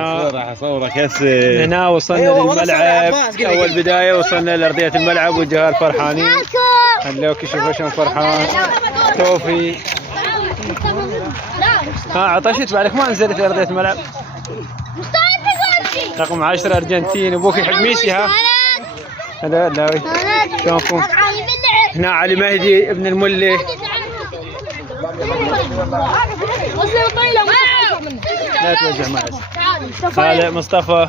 راح اصورك هسه. هنا وصلنا للملعب. اول بدايه وصلنا لارضيه الملعب والجهال فرحانين. هنلوك شوفوا شلون فرحان. توفي عطشت بعدك ما نزلت لارضيه الملعب. رقم 10 ارجنتين. ابوك يحب ميسي. ها هلا لاوي شلونكم؟ هنا علي مهدي ابن المله. لا توجه معي. هذا مصطفى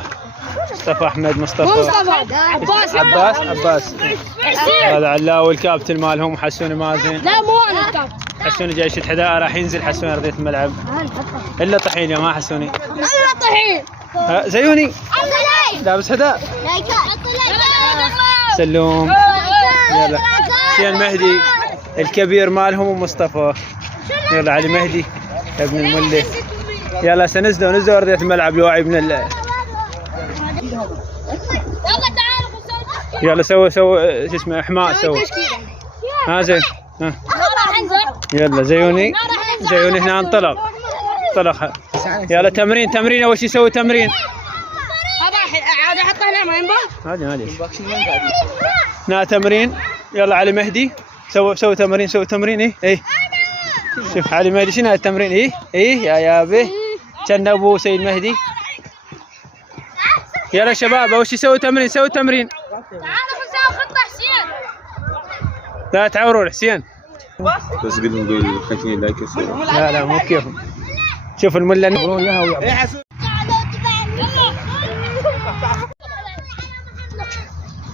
احمد. مصطفى عباس. هذا علاوي الكابتن مالهم. حسوني مازن. لا مو انا الكابتن. حسوني جاي يشد حذاء راح ينزل. حسوني ارضيه الملعب الا طحين اليوم. ها حسوني انا طحين. زيوني لابس حذاء. سلوم. يلا حسين مهدي الكبير مالهم ومصطفى. يلا علي مهدي ابن المله. يلا سنزلوا ارضيه الملعب لوعي ابن يلا سووا شو اسمه احماء سووا. ها زين. ها يلا زيوني هنا انطلق. يلا تمرين اول شيء سوي تمرين. هذا عاد احطه هنا ما ينبغي. عادي هنا تمرين. يلا علي مهدي سوي تمرين. ايه شوف علي مهدي شنو التمرين. ايه يا يابه كان ابو سيد مهدي. يلا شباب اول شيء سوي تمرين. تعالوا نسوي خطه حسين. لا تعورون حسين. بس قد نقول خليني لايك وسلام. لا مو كيفهم. شوف المله نقولون اياها ويا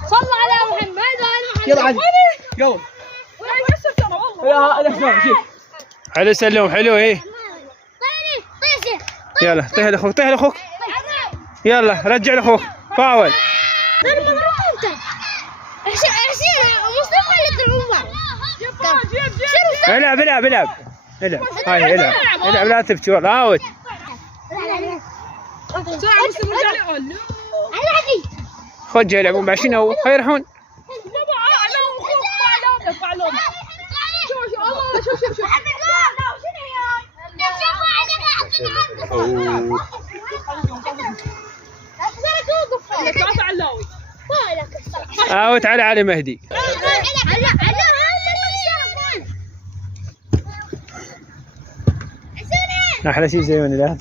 صلى على محمد. يلا علي يلا حلو سلوم حلو. ايه يلا طيح لاخوك. يلا رجع لاخوك. فاول. العب هاي العب لا تبكي والله. اوت خذ جاي يلعبون بعد شنو يروحون. اوت على علي مهدي. احلى شيء زيوني. لا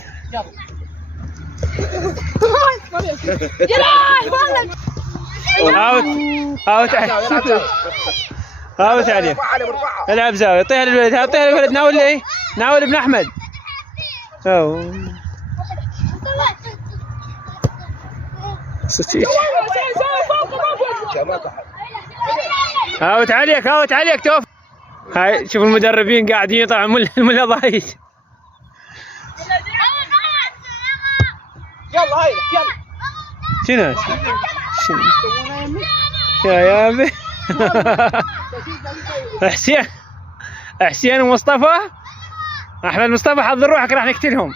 اوت عليه. العب زاويه. طيح للولد. ناول ابن احمد. اوت عليك توف. هاي شوف المدربين قاعدين يطلعوا الملا ضايج. يلا هاي يلا شنو يا يابي. حسين ومصطفى احمد. مصطفى حضر روحك راح نقتلهم.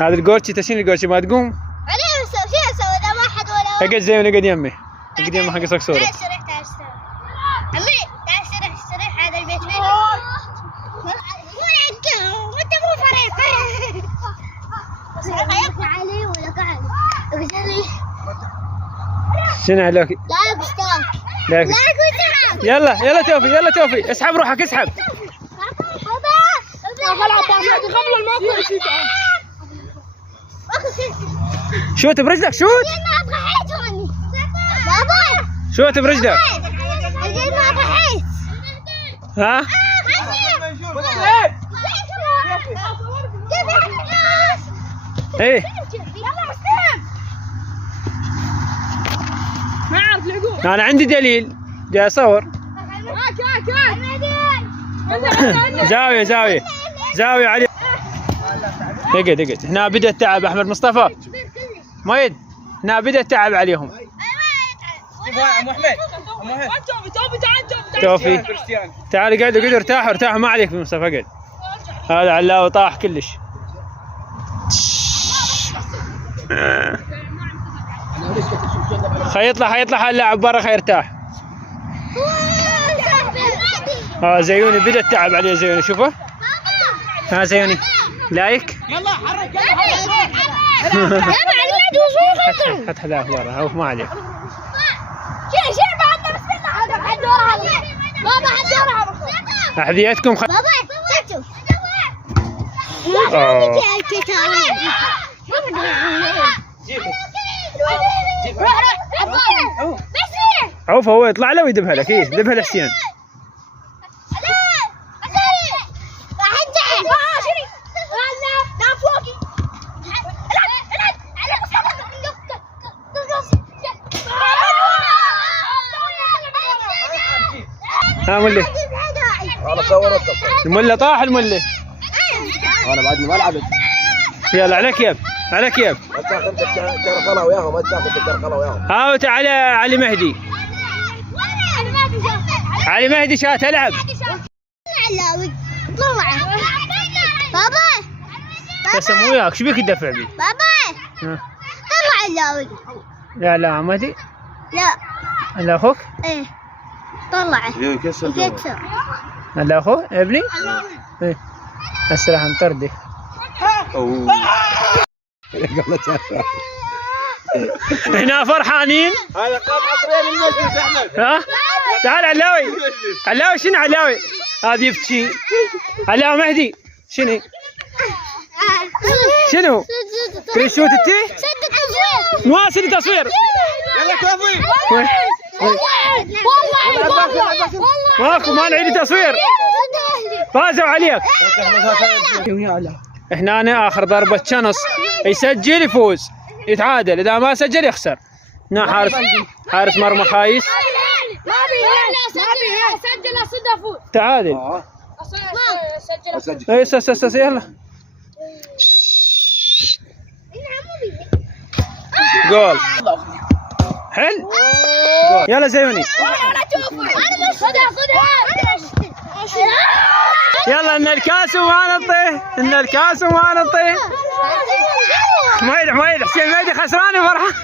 هذا الجورتشي تشين الجورتشي ما تقوم. اقعد زي اقعد يمي حق صك صورة. هذا البيت شنو عليك؟ لا يلا توفي اسحب روحك اسحب. شوت برجلك. شوت برجلك. ها ايه ما اعرف العقوب. انا عندي دليل جاي اصور. زاويه علي. اقعد هنا بدا التعب. احمد مصطفى مؤيد هنا بدا التعب عليهم. توفي تعال اقعد ارتاحوا ما عليك مصطفى. اقعد. هذا علاوي طاح كلش. حيطلع اللاعب برا خيرتاح. زيوني بدا التعب عليه. زيوني شوفه. ها زيوني لايك يلا حرك يلا حط حذاك برا عوف ما عليك. شيل بعدنا بسم الله. حد وراها بابا، حد وراها أحذيتكم بابا. عوف هو يطلع له ويدبها لك. إيه دبها لحسين. ها ملي انا صورت المله طاح المله. انا بعدني ما لعبت. يلا عليك ياب، عليك ياب. ما تاخذ الكرخله وياهم، ما تاخذ الكرخله وياهم. ها تعال علي مهدي. علي مهدي شات العب. بابا قسم وياك شو بيك تدفع بي؟ بابا طلع اللاوي. لا لا عمتي. لا لا اخوك؟ ايه طلعه يكسر لا اخوه ابني؟ ايه هسه راح نطردك. هنا فرحانين. هذا قام عطرين المجلس احمد. ها تعال علاوي. علاوي شنو علاوي؟ هذه يفتشي. علاوي مهدي شنو؟ شنو؟ تريد شو تتي؟ سد التصوير. نواصل التصوير. يلا كفي. والله ماكو ما نعيد التصوير. فازوا عليك. هنا أنا اخر ضربة شنص يسجل يفوز، يتعادل، اذا ما سجل يخسر. هنا حارس مرمى خايس. ما سجل اصد افوز. تعادل. سجل اي سس يلا. جول. حلو. يلا زيوني. يلا ان الكاس وما نطيه، ان الكاس وما نطيه. حميد حسين مهدي خسران وفرحان.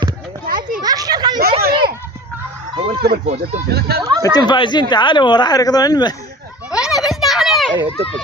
هو انتم الفوز، انتم الفوز. انتم فايزين. تعالوا وراح يركضون الماء. وانا بس داخلين. اي انتم الفوز.